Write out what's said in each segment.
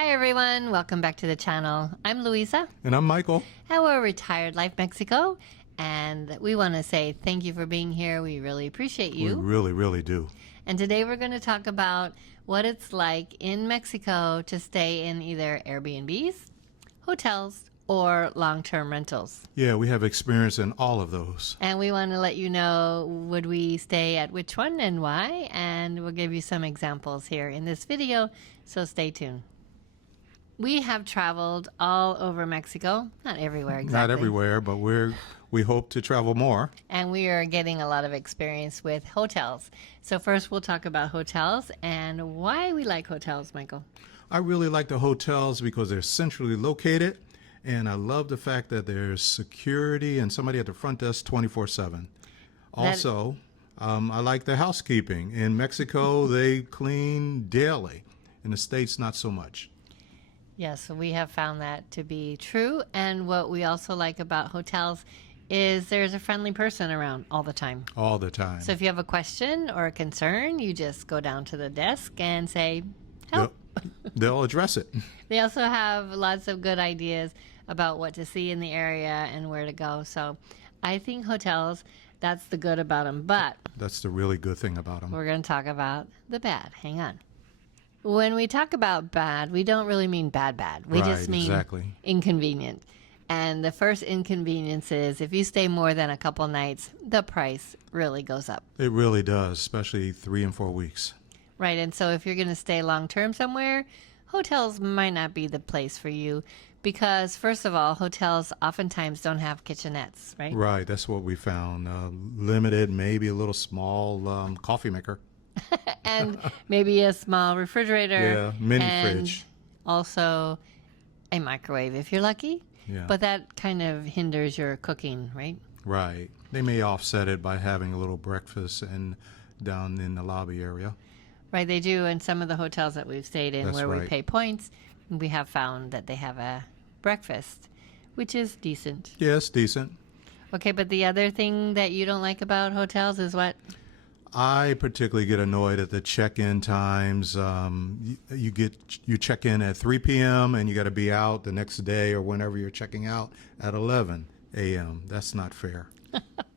Hi everyone, welcome back to the channel. I'm Luisa. And I'm Michael. And we're Retired Life Mexico. And we want to say thank you for being here. We really appreciate you. We really, really do. And today we're going to talk about what it's like in Mexico to stay in either Airbnbs, hotels, or long-term rentals. Yeah, we have experience in all of those. And we want to let you know, would we stay at which one and why? And we'll give you some examples here in this video, so stay tuned. We have traveled all over Mexico, not everywhere exactly. Not everywhere, but we hope to travel more. And we are getting a lot of experience with hotels. So first we'll talk about hotels and why we like hotels, Michael. I really like the hotels because they're centrally located, and I love the fact that there's security and somebody at the front desk 24/7. Also, I like the housekeeping. In Mexico, they clean daily. In the States, not so much. Yes, so we have found that to be true. And what we also like about hotels is there's a friendly person around all the time. All the time. So if you have a question or a concern, you just go down to the desk and say, help. They'll address it. They also have lots of good ideas about what to see in the area and where to go. So I think hotels, that's the good about them. But that's the really good thing about them. We're going to talk about the bad. Hang on. When we talk about bad, we don't really mean bad. We just mean inconvenient. And the first inconvenience is if you stay more than a couple nights, the price really goes up. It really does, especially 3 and 4 weeks. Right. And so if you're going to stay long term somewhere, hotels might not be the place for you because, first of all, hotels oftentimes don't have kitchenettes, right? Right. That's what we found. Limited, maybe a little small coffee maker. And maybe a small refrigerator. Yeah, mini and fridge. Also a microwave if you're lucky. Yeah. But that kind of hinders your cooking, right? Right. They may offset it by having a little breakfast and down in the lobby area. Right, they do. And some of the hotels that we've stayed in where we pay points, we have found that they have a breakfast, which is decent. Yes, decent. Okay, but the other thing that you don't like about hotels is what? I particularly get annoyed at the check-in times. You check in at 3 p.m. and you got to be out the next day or whenever you're checking out at 11 a.m. That's not fair.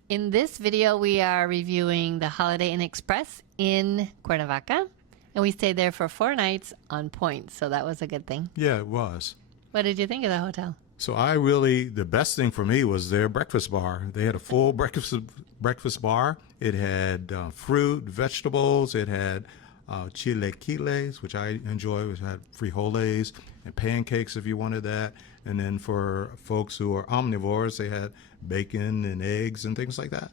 In this video, we are reviewing the Holiday Inn Express in Cuernavaca, and we stayed there for 4 nights on points, so that was a good thing. Yeah, it was. What did you think of the hotel? So the best thing for me was their breakfast bar. They had a full breakfast bar. It had fruit, vegetables. It had chilaquiles, which I enjoy. It had frijoles and pancakes if you wanted that. And then for folks who are omnivores, they had bacon and eggs and things like that.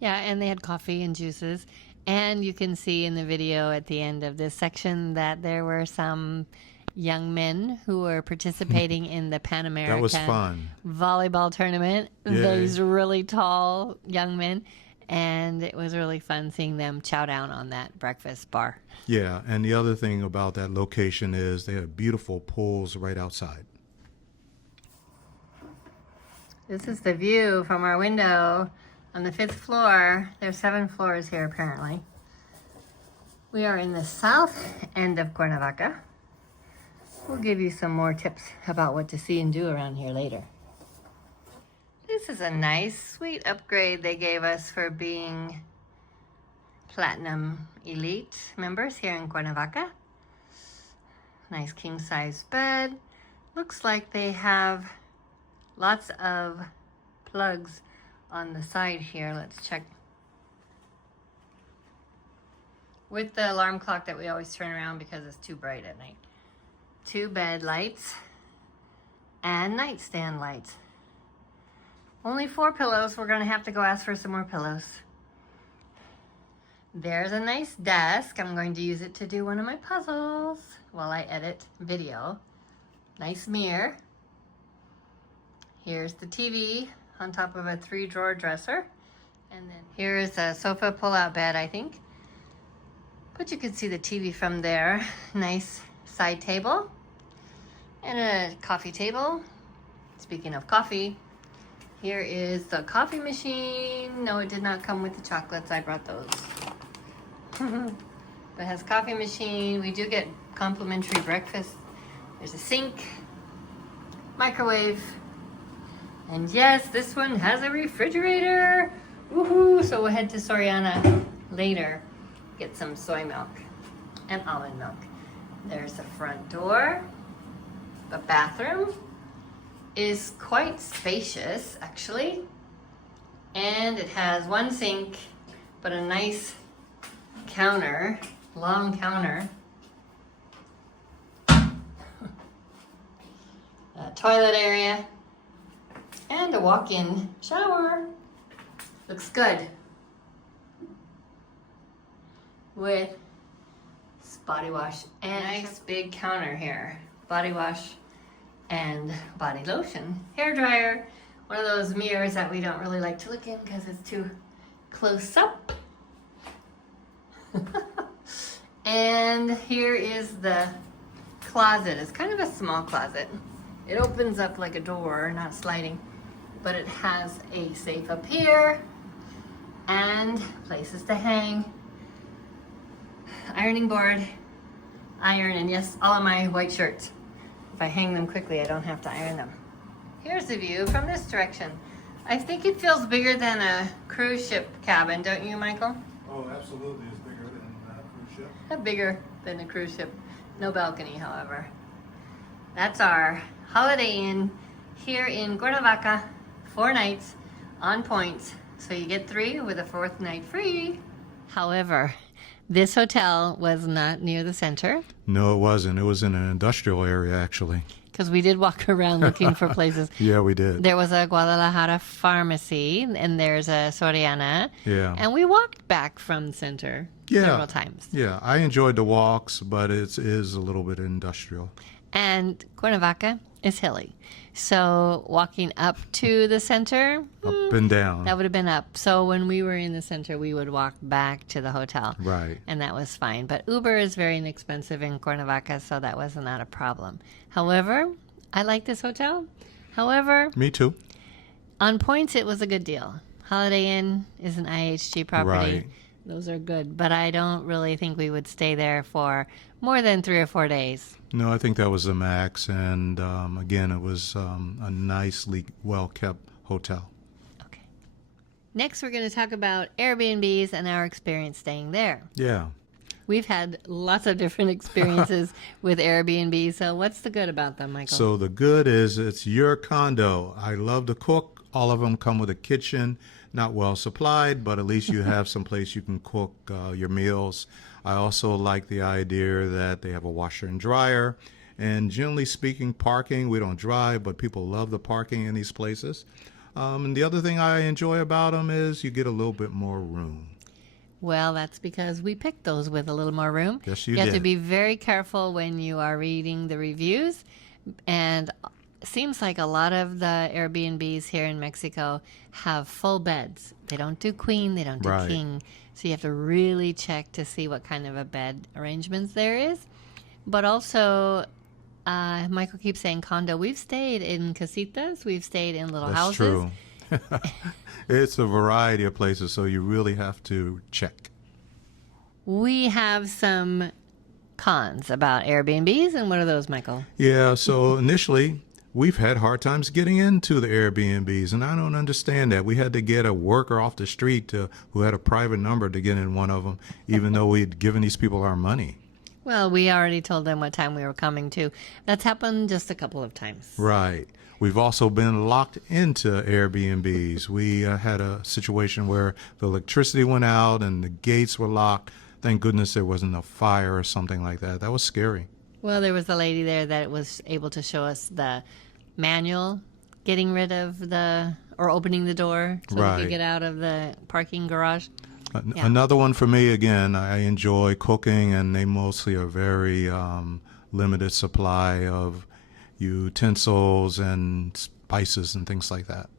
Yeah, and they had coffee and juices. And you can see in the video at the end of this section that there were some young men who were participating in the Pan American that was fun. Volleyball tournament. Yeah. These really tall young men. And it was really fun seeing them chow down on that breakfast bar. Yeah, and the other thing about that location is they have beautiful pools right outside. This is the view from our window on the 5th floor. There's 7 floors here apparently. We are in the south end of Cuernavaca. We'll give you some more tips about what to see and do around here later. This is a nice, sweet upgrade they gave us for being Platinum Elite members here in Cuernavaca. Nice king-size bed. Looks like they have lots of plugs on the side here. Let's check. With the alarm clock that we always turn around because it's too bright at night. 2 bed lights and nightstand lights. Only 4 pillows. We're going to have to go ask for some more pillows. There's a nice desk. I'm going to use it to do one of my puzzles while I edit video. Nice mirror. Here's the TV on top of a 3-drawer dresser. And then here is a sofa pull-out bed, I think. But you can see the TV from there. Nice side table. And a coffee table. Speaking of coffee, here is the coffee machine. No, it did not come with the chocolates. I brought those. But it has coffee machine. We do get complimentary breakfast There's a sink, microwave, and yes, this one has a refrigerator. Woohoo! So we'll head to Soriana later, get some soy milk and almond milk. There's the front door. The bathroom is quite spacious, actually. And it has one sink, but a nice counter, long counter. A toilet area. And a walk-in shower. Looks good. With body wash and nice big counter here. Body wash and body lotion. Hair dryer. One of those mirrors that we don't really like to look in because it's too close up. And here is the closet. It's kind of a small closet. It opens up like a door, not sliding, but it has a safe up here and places to hang. Ironing board, iron, and yes, all of my white shirts. If I hang them quickly, I don't have to iron them. Here's the view from this direction. I think it feels bigger than a cruise ship cabin, don't you, Michael? Oh, absolutely. It's bigger than a cruise ship. Bigger than a cruise ship. No balcony, however. That's our Holiday Inn here in Cuernavaca. 4 nights on points. So you get 3 with a 4th night free. However, this hotel was not near the center. No, it wasn't. It was in an industrial area, actually. Because we did walk around looking for places. Yeah, we did. There was a Guadalajara pharmacy, and there's a Soriana. Yeah. And we walked back from the center several times. Yeah, I enjoyed the walks, but it is a little bit industrial. And Cuernavaca is hilly. So walking up to the center, Up and down. that would have been up. So when we were in the center, we would walk back to the hotel. Right. And that was fine. But Uber is very inexpensive in Cuernavaca, so that was not a problem. However, I like this hotel. However, Me too. on points, it was a good deal. Holiday Inn is an IHG property. Right. Those are good. But I don't really think we would stay there for more than 3 or 4 days. No, I think that was the max. And again, it was a nicely well-kept hotel. Okay. Next, we're going to talk about Airbnbs and our experience staying there. Yeah. We've had lots of different experiences with Airbnb. So what's the good about them, Michael? So the good is it's your condo. I love to cook. All of them come with a kitchen, not well supplied, but at least you have some place you can cook your meals. I also like the idea that they have a washer and dryer. And generally speaking, parking, we don't drive, but people love the parking in these places. And the other thing I enjoy about them is you get a little bit more room. Well, that's because we picked those with a little more room. Yes, you have did. to be very careful when you are reading the reviews. And it seems like a lot of the Airbnbs here in Mexico have full beds. They don't do queen, they don't do Right. king. So you have to really check to see what kind of a bed arrangements there is. But also, Michael keeps saying condo. We've stayed in casitas. We've stayed in little That's houses. true. It's a variety of places, so you really have to check. We have some cons about Airbnbs, and what are those, Michael? Yeah, so initially, we've had hard times getting into the Airbnbs, and I don't understand that. We had to get a worker off the street who had a private number to get in one of them, even though we'd given these people our money. Well, we already told them what time we were coming to. That's happened just a couple of times. Right. We've also been locked into Airbnbs. We had a situation where the electricity went out and the gates were locked. Thank goodness there wasn't a fire or something like that. That was scary. Well, there was a lady there that was able to show us the manual getting rid of or opening the door so we Right. could get out of the parking garage. Yeah. Another one for me, again, I enjoy cooking, and they mostly are very limited supply of utensils and spices and things like that.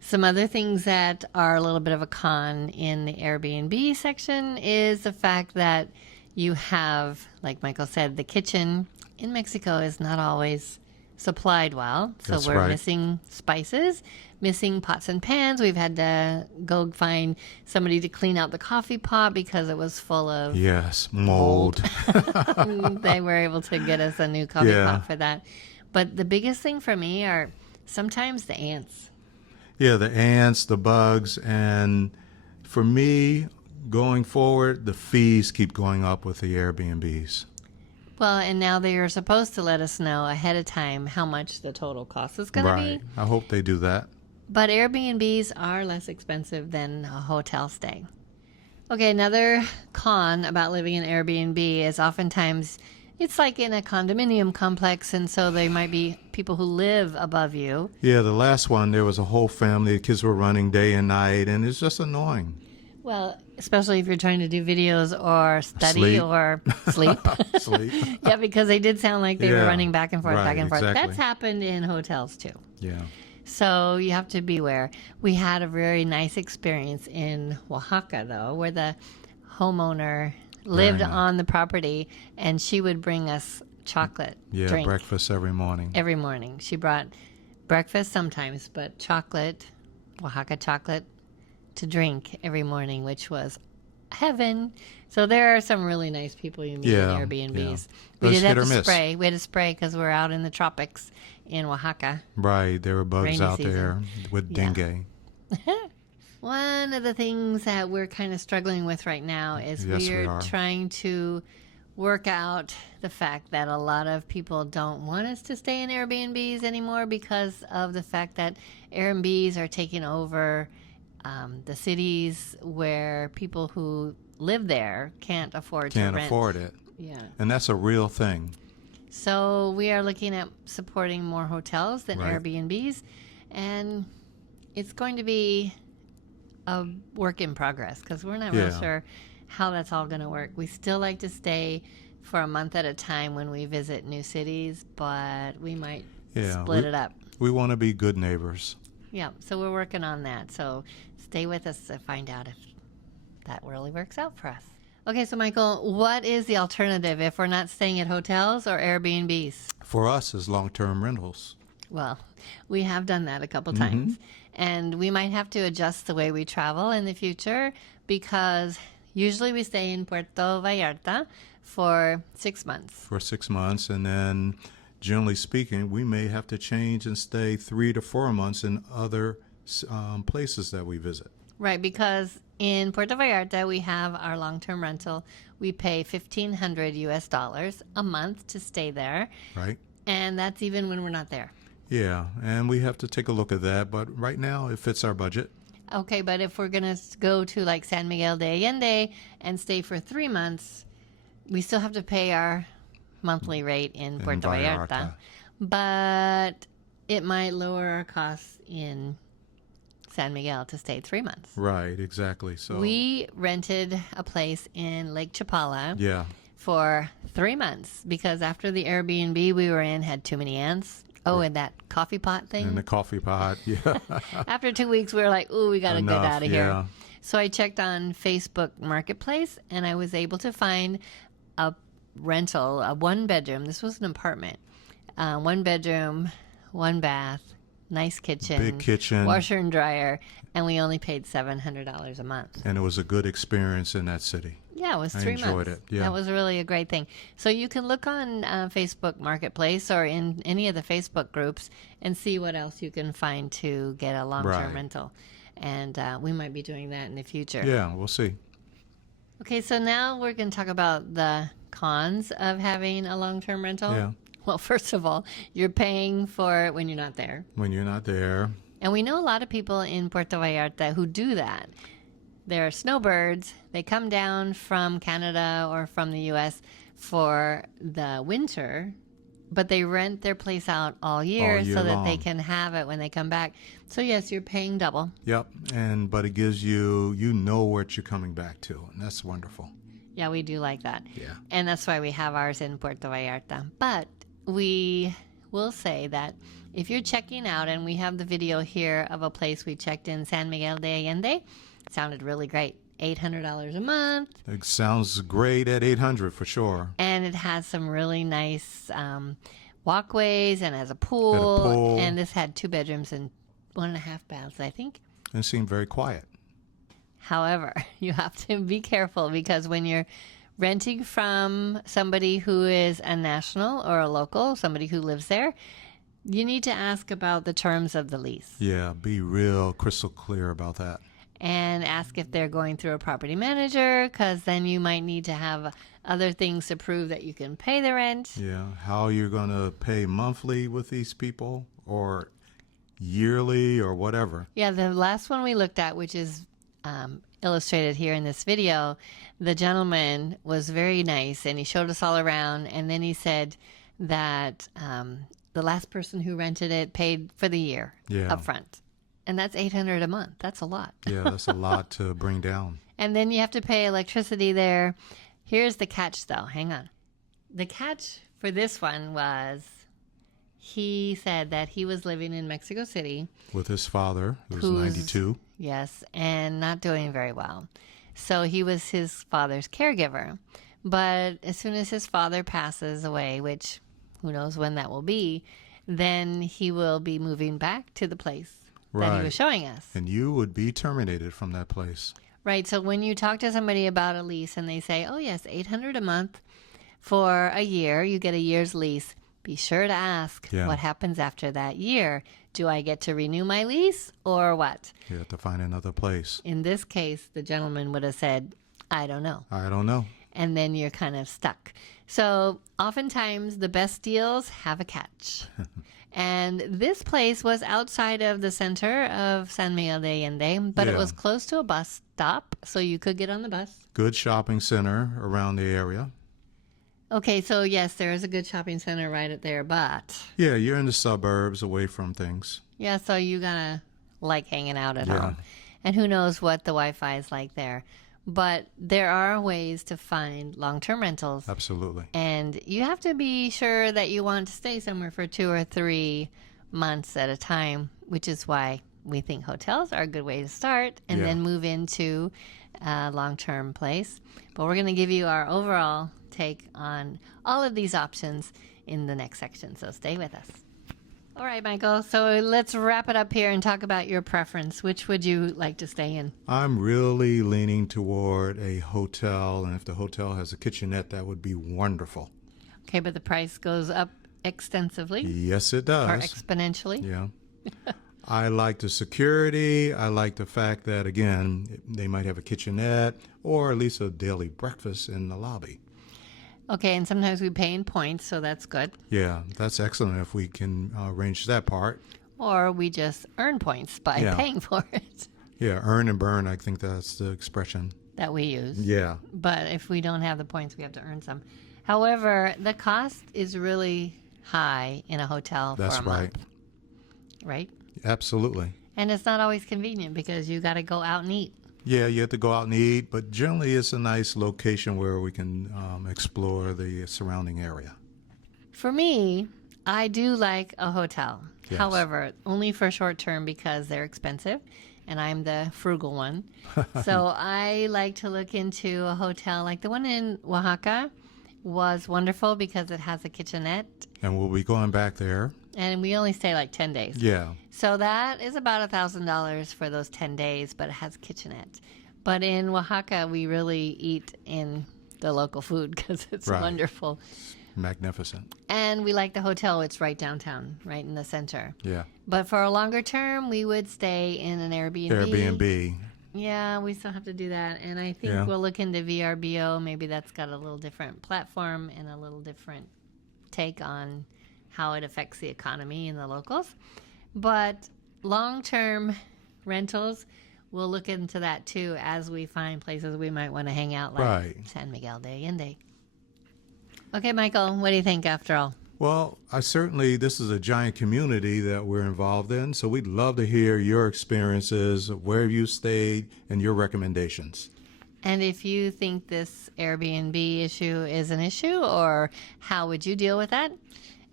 Some other things that are a little bit of a con in the Airbnb section is the fact that you have, like Michael said, the kitchen in Mexico is not always supplied well. So That's we're right. missing spices, missing pots and pans. We've had to go find somebody to clean out the coffee pot because it was full of Yes, mold. They were able to get us a new coffee Yeah. pot for that. But the biggest thing for me are sometimes the ants. Yeah, the ants, the bugs, and for me, going forward, the fees keep going up with the Airbnbs. Well, and now they are supposed to let us know ahead of time how much the total cost is going to Right. be. I hope they do that. But Airbnbs are less expensive than a hotel stay. Okay, another con about living in Airbnb is oftentimes it's like in a condominium complex, and so there might be people who live above you. Yeah, the last one, there was a whole family. The kids were running day and night, and it's just annoying. Well, especially if you're trying to do videos or study Sleep. or sleep. Sleep. Yeah, because they did sound like they were Yeah, running back and forth, right, back and forth. exactly. That's happened in hotels too. Yeah. So you have to beware. We had a very nice experience in Oaxaca, though, where the homeowner lived nice. on the property, and she would bring us chocolate Yeah, drink breakfast every morning. every morning. She brought breakfast sometimes, but chocolate, Oaxaca chocolate, to drink every morning, which was heaven. So there are some really nice people you meet Yeah, in Airbnbs. yeah. We But it's did have hit or to miss. spray. We had to spray because we're out in the tropics in Oaxaca. Right, there were bugs Rainy out season. there with Yeah. dengue. One of the things that we're kind of struggling with right now is Yes, we we're are. trying to work out the fact that a lot of people don't want us to stay in Airbnbs anymore because of the fact that Airbnbs are taking over the cities where people who live there can't afford Can't to rent. afford it. Yeah. And that's a real thing. So we are looking at supporting more hotels than Right. Airbnbs, and it's going to be a work in progress because we're not really Yeah. sure how that's all going to work. We still like to stay for a month at a time when we visit new cities, but we might Yeah, split we- it up. We want to be good neighbors. Yeah, so we're working on that. So stay with us to find out if that really works out for us. Okay, so Michael, what is the alternative if we're not staying at hotels or Airbnbs? For us, is long-term rentals. Well, we have done that a couple times, and we might have to adjust the way we travel in the future because usually we stay in Puerto Vallarta for 6 months. For 6 months, and then generally speaking, we may have to change and stay 3 to 4 months in other places that we visit. Right, because in Puerto Vallarta we have our long-term rental. We pay $1,500 US a month to stay there, Right? and that's even when we're not there. Yeah, and we have to take a look at that, but right now it fits our budget. Okay, but if we're going to go to like San Miguel de Allende and stay for 3 months, we still have to pay our monthly rate in Puerto Vallarta. Vallarta. But it might lower our costs in San Miguel to stay 3 months. Right, exactly. So We rented a place in Lake Chapala yeah, for 3 months because after the Airbnb we were in had too many ants. Oh, and that coffee pot thing. in the coffee pot. Yeah, After 2 weeks, we were like, ooh, we got to get Enough, out of here. yeah. So I checked on Facebook Marketplace, and I was able to find a rental, a one-bedroom. This was an apartment. 1 bedroom, 1 bath, nice kitchen. Big kitchen. Washer and dryer, and we only paid $700 a month. and it was a good experience in that city. Yeah, it was I 3 months. enjoyed it, yeah. That was really a great thing. So you can look on Facebook Marketplace or in any of the Facebook groups and see what else you can find to get a long-term Right. rental. And we might be doing that in the future. Yeah, we'll see. Okay, so now we're going to talk about the cons of having a long-term rental. Yeah. Well, first of all, you're paying for it when you're not there. When you're not there, And we know a lot of people in Puerto Vallarta who do that. They're snowbirds. They come down from Canada or from the U.S. for the winter, but they rent their place out all year, All year so that they long. can have it when they come back. So, yes, you're paying double. yep. But it gives you know what you're coming back to, and that's wonderful. Yeah, we do like that. Yeah. And that's why we have ours in Puerto Vallarta. But we will say that if you're checking out, and we have the video here of a place we checked in San Miguel de Allende, it sounded really great. $800 a month, It sounds great at 800 for sure. and it has some really nice walkways and has a pool. And this had 2 bedrooms and 1.5 baths, I think. And it seemed very quiet. However, you have to be careful because when you're renting from somebody who is a national or a local, somebody who lives there, you need to ask about the terms of the lease. Yeah, be real crystal clear about that. And ask if they're going through a property manager, because then you might need to have other things to prove that you can pay the rent. Yeah, how you're going to pay monthly with these people or yearly or whatever. Yeah, the last one we looked at, which is illustrated here in this video, the gentleman was very nice and he showed us all around, and then he said that the last person who rented it paid for the year up front. And that's $800 a month. That's a lot. Yeah, that's a lot to bring down. And then you have to pay electricity there. Here's the catch, though. Hang on. The catch for this one was he said that he was living in Mexico City. With his father, who's 92. Yes, and not doing very well. So he was his father's caregiver. But as soon as his father passes away, which who knows when that will be, then he will be moving back to the place that he was showing us. And you would be terminated from that place. Right. So when you talk to somebody about a lease and they say, oh, yes, $800 a month for a year, you get a year's lease, be sure to ask what happens after that year. Do I get to renew my lease or what? You have to find another place. In this case, the gentleman would have said, I don't know. I don't know. And then you're kind of stuck. So oftentimes the best deals have a catch. And this place was outside of the center of San Miguel de Allende, but it was close to a bus stop, so you could get on the bus. Good shopping center around the area. Okay, so yes, there is a good shopping center right there, but... Yeah, you're in the suburbs, away from things. Yeah, so you gotta like hanging out at home. And who knows what the Wi-Fi is like there. But there are ways to find long-term rentals. Absolutely. And you have to be sure that you want to stay somewhere for 2 or 3 months at a time, which is why we think hotels are a good way to start and then move into a long-term place. But we're going to give you our overall take on all of these options in the next section, so stay with us. All right, Michael, so let's wrap it up here and talk about your preference. Which would you like to stay in? I'm really leaning toward a hotel, and if the hotel has a kitchenette, that would be wonderful. Okay, but the price goes up extensively? Yes, it does. Or exponentially? Yeah. I like the security. I like the fact that, again, they might have a kitchenette or at least a daily breakfast in the lobby. Okay, and sometimes we pay in points, so that's good. Yeah, that's excellent if we can arrange that part. Or we just earn points by paying for it. Yeah, earn and burn, I think that's the expression that we use. Yeah. But if we don't have the points, we have to earn some. However, the cost is really high in a hotel for a month. Right? Absolutely. And it's not always convenient because you got to go out and eat. Yeah, you have to go out and eat, but generally it's a nice location where we can explore the surrounding area. For me, I do like a hotel. Yes. However, only for short term because they're expensive, and I'm the frugal one. So I like to look into a hotel like the one in Oaxaca was wonderful because it has a kitchenette. And we'll be going back there. And we only stay like 10 days. Yeah. So that is about $1,000 for those 10 days, but it has a kitchenette. But in Oaxaca, we really eat in the local food because it's wonderful. Magnificent. And we like the hotel. It's right downtown, right in the center. Yeah. But for a longer term, we would stay in an Airbnb. Airbnb. Yeah, we still have to do that. And I think we'll look into VRBO. Maybe that's got a little different platform and a little different take on how it affects the economy and the locals. But long-term rentals, we'll look into that too as we find places we might want to hang out like San Miguel de Allende. Okay, Michael, what do you think after all? Well, this is a giant community that we're involved in, so we'd love to hear your experiences, where you stayed, and your recommendations. And if you think this Airbnb issue is an issue, or how would you deal with that?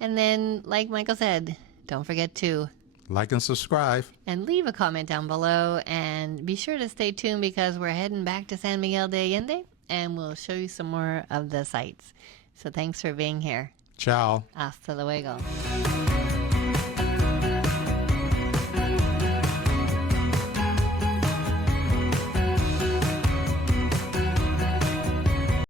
And then, like Michael said, don't forget to like and subscribe. And leave a comment down below. And be sure to stay tuned because we're heading back to San Miguel de Allende and we'll show you some more of the sites. So thanks for being here. Ciao. Hasta luego.